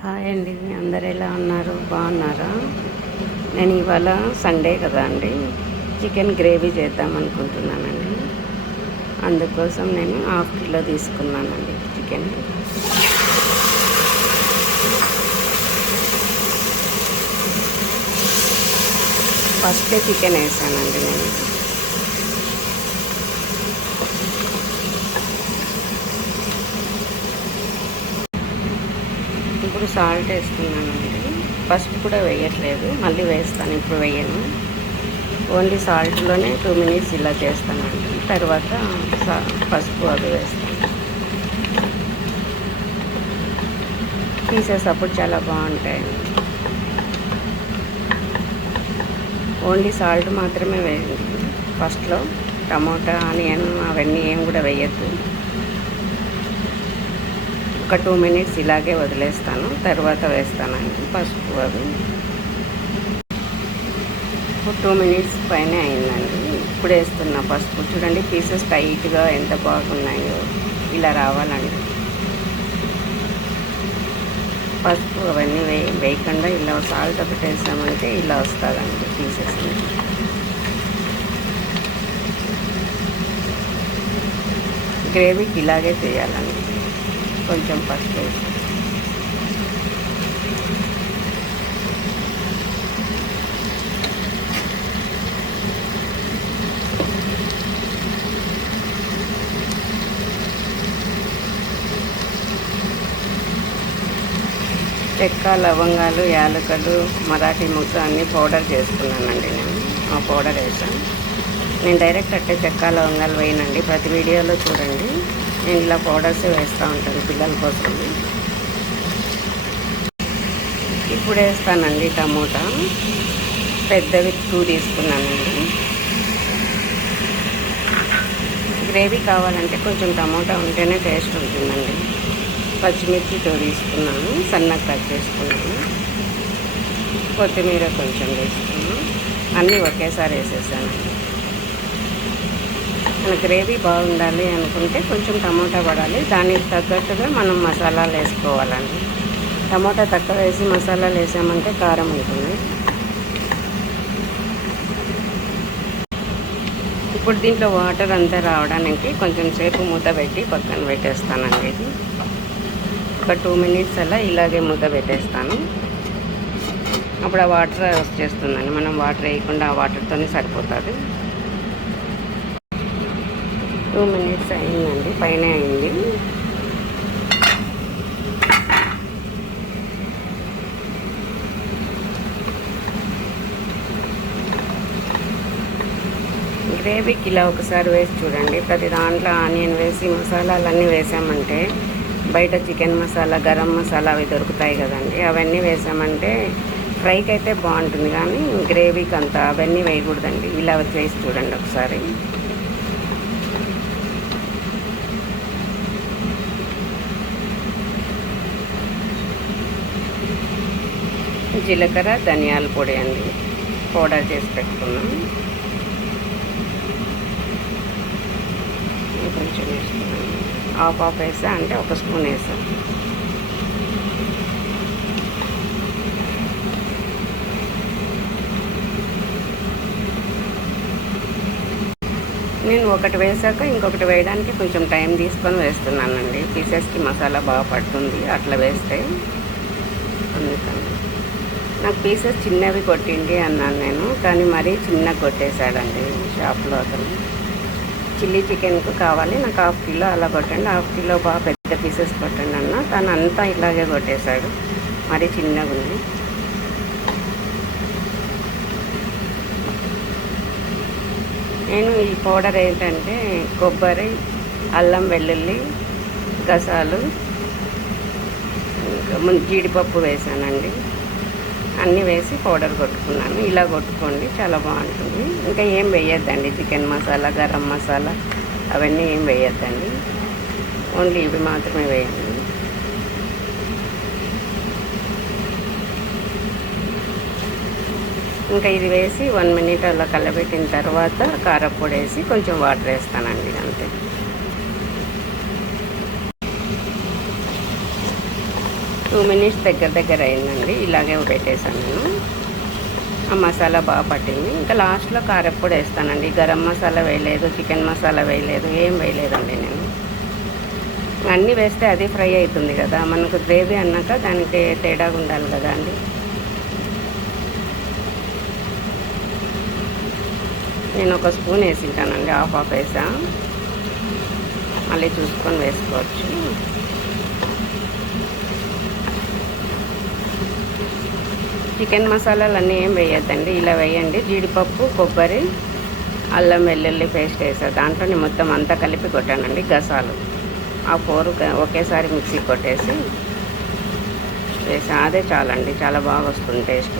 Hi అండి, అందరు ఎలా ఉన్నారు? బాగున్నారా? నేను ఇవాళ సండే కదా అండి, చికెన్ గ్రేవీ చేద్దాం అనుకుంటున్నానండి. అందుకోసం నేను హాఫ్ కిలో తీసుకున్నానండి చికెన్. ఫస్టే చికెన్ వేసానండి నేను. ఇప్పుడు సాల్ట్ వేస్తున్నానండి. ఫస్ట్ కూడా వేయట్లేదు, మళ్ళీ వేస్తాను. ఇప్పుడు వేయను, ఓన్లీ సాల్ట్లోనే 2 minutes ఇలా చేస్తానండి. తర్వాత పసుపు అది వేస్తాను. పీసెస్ అప్పుడు చాలా బాగుంటాయండి. ఓన్లీ సాల్ట్ మాత్రమే వేయండి ఫస్ట్లో. టమోటా, ఆనియన్ అవన్నీ ఏం కూడా వేయద్దు. ఒక 2 minutes ఇలాగే వదిలేస్తాను, తర్వాత వేస్తానండి పసుపు అవి. 2 minutes పైనే అయిందండి. ఇప్పుడు వేస్తున్నా పసుపు. చూడండి పీసెస్ టైట్గా ఎంత బాగున్నాయో, ఇలా రావాలండి. పసుపు అవన్నీ వేయకుండా ఇలా సాల్ట్ ఒకటి వేసామంటే ఇలా వస్తుందండి పీసెస్. గ్రేవీకి ఇలాగే చేయాలండి. కొంచెం పసుపు వేసి చెక్క, లవంగాలు, యాలకులు, మరాఠీ ముక్క అన్నీ పౌడర్ చేసుకున్నానండి నేను. ఆ పౌడర్ వేసాను. నేను డైరెక్ట్ అట్టే చెక్క, లవంగాలు వేయనండి. ప్రతి వీడియోలో చూడండి నేను ఇలా పౌడర్స్ వేస్తూ ఉంటాను పిల్లల కోసం. ఇప్పుడు వేస్తానండి టమోటా. పెద్దవి 2 తీసుకున్నానండి. గ్రేవీ కావాలంటే కొంచెం టమోటా ఉంటేనే టేస్ట్ ఉంటుందండి. పచ్చిమిర్చి 2 తీసుకున్నాను, సన్నగా కట్ చేసుకున్నాను. కొత్తిమీర కొంచెం వేసుకున్నాను. అన్నీ ఒకేసారి వేసేసానండి. మన గ్రేవీ బాగుండాలి అనుకుంటే కొంచెం టమోటా పడాలి. దానికి తగ్గట్టుగా మనం మసాలాలు వేసుకోవాలండి. టమోటా తక్కువ వేసి మసాలాలు వేసామంటే కారం ఉంటుంది. ఇప్పుడు దీంట్లో వాటర్ అంతా రావడానికి కొంచెం సేపు మూత పెట్టి పక్కన పెట్టేస్తానండి. ఇది ఒక 2 minutes అలా ఇలాగే మూత పెట్టేస్తాను. అప్పుడు ఆ వాటర్ వచ్చేస్తుందండి. మనం వాటర్ వేయకుండా ఆ వాటర్తోనే సరిపోతుంది. 2 minutes అయిందండి, పైన అయింది. గ్రేవీకి ఇలా ఒకసారి వేసి చూడండి. ప్రతి దాంట్లో ఆనియన్ వేసి మసాలాలన్నీ వేసామంటే, బయట చికెన్ మసాలా, గరం మసాలా అవి దొరుకుతాయి కదండి, అవన్నీ వేసామంటే ఫ్రైకి అయితే బాగుంటుంది. కానీ గ్రేవీకి అంతా అవన్నీ వేయకూడదండి. ఇలా వేసి చూడండి ఒకసారి. జీలకర్ర, ధనియాల పొడి అండి పౌడర్ చేసి పెట్టుకున్నాం. కొంచెం వేసుకున్నాను. హాఫ్ వేసా, అంటే 1 స్పూన్ వేసా. నేను ఒకటి వేసాక ఇంకొకటి వేయడానికి కొంచెం టైం తీసుకొని వేస్తున్నానండి. పీసెస్కి మసాలా బాగా పడుతుంది అట్లా వేస్తే. అందుకని నాకు పీసెస్ చిన్నవి కొట్టిండి అన్నాను నేను, కానీ మరీ చిన్నగా కొట్టేశాడండి షాప్లో అతను. చిల్లీ చికెన్కు కావాలి నాకు 1/2 కిలో అలా కొట్టండి, 1/2 కిలో బాగా పెద్ద పీసెస్ కొట్టండి అన్న. తను అంతా ఇలాగే కొట్టేశాడు, మరీ చిన్నగా ఉంది. నేను ఈ పౌడర్ ఏంటంటే కొబ్బరి, అల్లం, వెల్లుల్లి గసాలు, జీడిపప్పు వేసానండి. అన్నీ వేసి పౌడర్ కొట్టుకున్నాను. ఇలా కొట్టుకోండి, చాలా బాగుంటుంది. ఇంకా ఏం వేయద్దండి, చికెన్ మసాలా, గరం మసాలా అవన్నీ ఏం వేయద్దండి. ఓన్లీ ఇవి మాత్రమే వేయండి. ఇంకా ఇది వేసి 1 minute అలా కలబెట్టిన తర్వాత కారప్పొడి వేసి కొంచెం వాటర్ వేస్తానండి, అంతే. 2 మినిట్స్ దగ్గర అయిందండి. ఇలాగే పెట్టేశాను నేను. ఆ మసాలా బాగా పట్టింది. ఇంకా లాస్ట్లో కారప్పొడి వేస్తానండి. గరం మసాలా వేయలేదు, చికెన్ మసాలా వేయలేదు, ఏం వేయలేదండి నేను. అన్నీ వేస్తే అది ఫ్రై అవుతుంది కదా, మనకు గ్రేవీ అన్నాక దానికి తేడాగా ఉండాలి కదా అండి. నేను ఒక స్పూన్ వేసింటానండి, హాఫ్ వేసా. మళ్ళీ చూసుకొని వేసుకోవచ్చు. చికెన్ మసాలాలు అన్నీ ఏం వేయద్దండి, ఇలా వేయండి. జీడిపప్పు, కొబ్బరి, అల్లం వెల్లుల్లి పేస్ట్ వేసా. దాంట్లో మొత్తం అంతా కలిపి కొట్టానండి. గసాలు ఆ 4 ఒకేసారి మిక్సీ కొట్టేసి వేసా. అదే చాలండి, చాలా బాగా వస్తుంది టేస్ట్.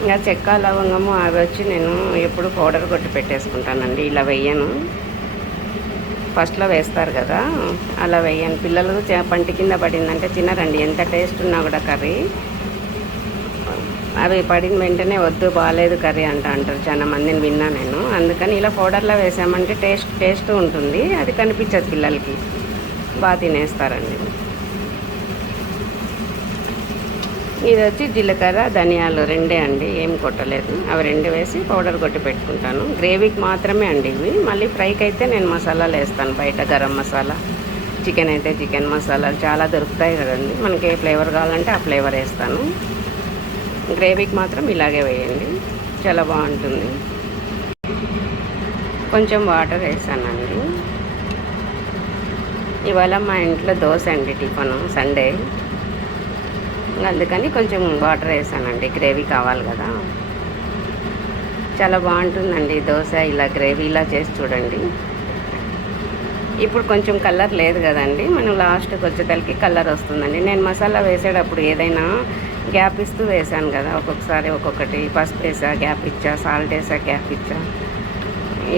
ఇంకా చెక్క, లవంగము అవి వచ్చి నేను ఎప్పుడు పౌడర్ కొట్టి పెట్టేసుకుంటానండి. ఇలా వేయను, ఫస్ట్లో వేస్తారు కదా, అలా వేయను. పిల్లలు పంటి కింద పడిందంటే తినరండి, ఎంత టేస్ట్ ఉన్నా కూడా కర్రీ. అవి పడిన వెంటనే వద్దు, బాగాలేదు కర్రీ అంటారు చాలా మందిని విన్నా నేను. అందుకని ఇలా పౌడర్లో వేసామంటే టేస్ట్ ఉంటుంది, అది కనిపించదు పిల్లలకి, బాగా తినేస్తారండి. ఇది వచ్చి జీలకర్ర, ధనియాలు 2 అండి, ఏం కొట్టలేదు. అవి 2 వేసి పౌడర్ కొట్టి పెట్టుకుంటాను. గ్రేవీకి మాత్రమే అండి ఇవి. మళ్ళీ ఫ్రైకి అయితే నేను మసాలాలు వేస్తాను బయట. గరం మసాలా, చికెన్ అయితే చికెన్ మసాలాలు చాలా దొరుకుతాయి కదండి, మనకి ఏ ఫ్లేవర్ కావాలంటే ఆ ఫ్లేవర్ వేస్తాను. గ్రేవీకి మాత్రం ఇలాగే వేయండి, చాలా బాగుంటుంది. కొంచెం వాటర్ వేసానండి. ఇవాళ మా ఇంట్లో దోశ అండి, టిఫను, సండే. అందుకని కొంచెం వాటర్ వేసానండి, గ్రేవీ కావాలి కదా. చాలా బాగుంటుందండి దోశ. ఇలా గ్రేవీ ఇలా చేసి చూడండి. ఇప్పుడు కొంచెం కలర్ లేదు కదండి, మనం లాస్ట్కి వచ్చేసరికి కలర్ వస్తుందండి. నేను మసాలా వేసేటప్పుడు ఏదైనా గ్యాప్ ఇస్తూ వేసాను కదా, ఒక్కొక్కసారి ఒక్కొక్కటి. పసుపు వేసా, గ్యాప్ ఇచ్చా, సాల్ట్ వేసా, గ్యాప్ ఇచ్చా,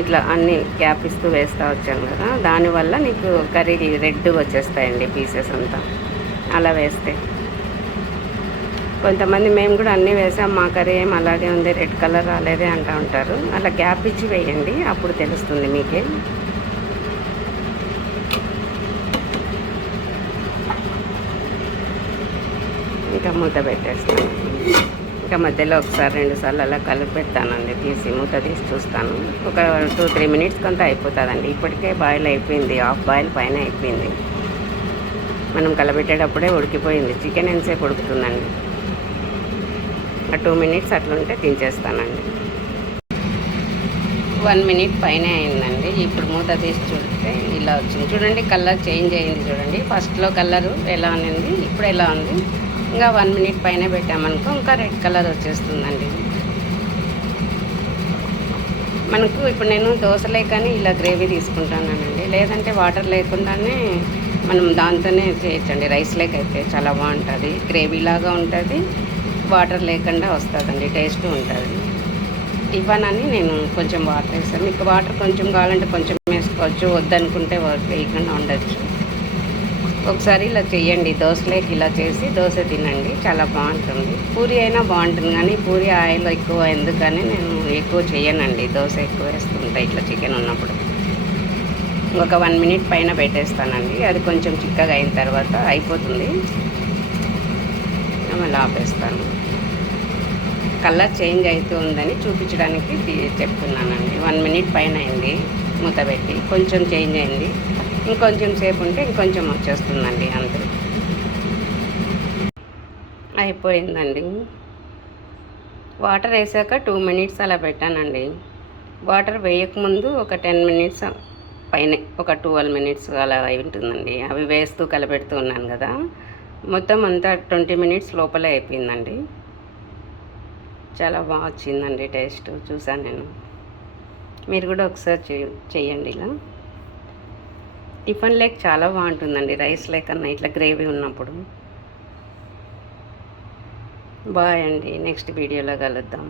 ఇట్లా అన్నీ గ్యాప్ ఇస్తూ వేస్తూ వచ్చాను కదా, దానివల్ల నీకు కర్రీ రెడ్ వచ్చేస్తాయండి పీసెస్ అంతా అలా వేస్తే. కొంతమంది మేము కూడా అన్నీ వేసాం, మా కర్రీ ఏం అలాగే ఉంది, రెడ్ కలర్ రాలేదే అంటూ ఉంటారు. అలా గ్యాప్ ఇచ్చి వేయండి, అప్పుడు తెలుస్తుంది మీకే. ఇంకా మూత పెట్టేస్తాను. ఇంకా మధ్యలో ఒకసారి 2 సార్లు అలా కలిపెడతానండి, తీసి మూత తీసి చూస్తాను. ఒక 2-3 మినిట్స్ కొంత అయిపోతుందండి. ఇప్పటికే బాయిల్ అయిపోయింది, హాఫ్ బాయిల్ పైన అయిపోయింది. మనం కలబెట్టేటప్పుడే ఉడికిపోయింది. చికెన్ ఎంతసేపు ఉడుకుతుందండి, 2 మినిట్స్ అట్లుంటే దించేస్తానండి. 1 మినిట్ పైన అయిందండి. ఇప్పుడు మూత తీసి చూస్తే ఇలా వచ్చింది చూడండి, కలర్ చేంజ్ అయింది చూడండి. ఫస్ట్లో కలరు ఎలా ఉంది, ఇప్పుడు ఎలా ఉంది. ఇంకా 1 మినిట్ పైన పెట్టామనుకో ఇంకా రెడ్ కలర్ వచ్చేస్తుందండి మనకు. ఇప్పుడు నేను దోశ లేకని ఇలా గ్రేవీ తీసుకుంటానండి, లేదంటే వాటర్ లేకుండానే మనం దాంతోనే చేయొచ్చండి. రైస్ లేక అయితే చాలా బాగుంటుంది, గ్రేవీలాగా ఉంటుంది, వాటర్ లేకుండా వస్తుందండి, టేస్ట్ ఉంటుంది. టిఫన్ అని నేను కొంచెం వాటర్ వేస్తాను. మీకు వాటర్ కొంచెం కావాలంటే కొంచెం వేసుకోవచ్చు, వద్దనుకుంటే వేయకుండా ఉండొచ్చు. ఒకసారి ఇలా చేయండి, దోశలేకి ఇలా చేసి దోశ తినండి, చాలా బాగుంటుంది. పూరి అయినా బాగుంటుంది, కానీ పూరి ఆయిల్ ఎక్కువ ఎందుకని నేను ఎక్కువ చేయనండి. దోశ ఎక్కువ వేస్తుంటా ఇట్లా చికెన్ ఉన్నప్పుడు. ఒక 1 మినిట్ పైన పెట్టేస్తానండి, అది కొంచెం చిక్కగా అయిన తర్వాత అయిపోతుంది, మళ్ళీ ఆపేస్తాను. కలర్ చేంజ్ అవుతూ ఉందని చూపించడానికి చెప్తున్నానండి. 1 మినిట్ పైన అయింది మూత పెట్టి, కొంచెం చేంజ్ అయింది. ఇంకొంచెం సేపు ఉంటే ఇంకొంచెం వచ్చేస్తుందండి, అంతే. అయిపోయిందండి. వాటర్ వేసాక 2 మినిట్స్ అలా పెట్టానండి. వాటర్ వేయకముందు ఒక 10 మినిట్స్ పైనే, ఒక 12 మినిట్స్ అలా అయి ఉంటుందండి. అవి వేస్తూ కలపెడుతూ ఉన్నాను కదా, మొత్తం అంతా 20 మినిట్స్ లోపలే అయిపోయిందండి. చాలా బాగా వచ్చిందండి టేస్ట్, చూసాను నేను. మీరు కూడా ఒకసారి చేయండి ఇలా. టిఫిన్ లేక్ చాలా బాగుంటుందండి, రైస్ లేకన్నా ఇట్లా గ్రేవీ ఉన్నప్పుడు. బాయ్ అండి, నెక్స్ట్ వీడియోలో కలుద్దాం.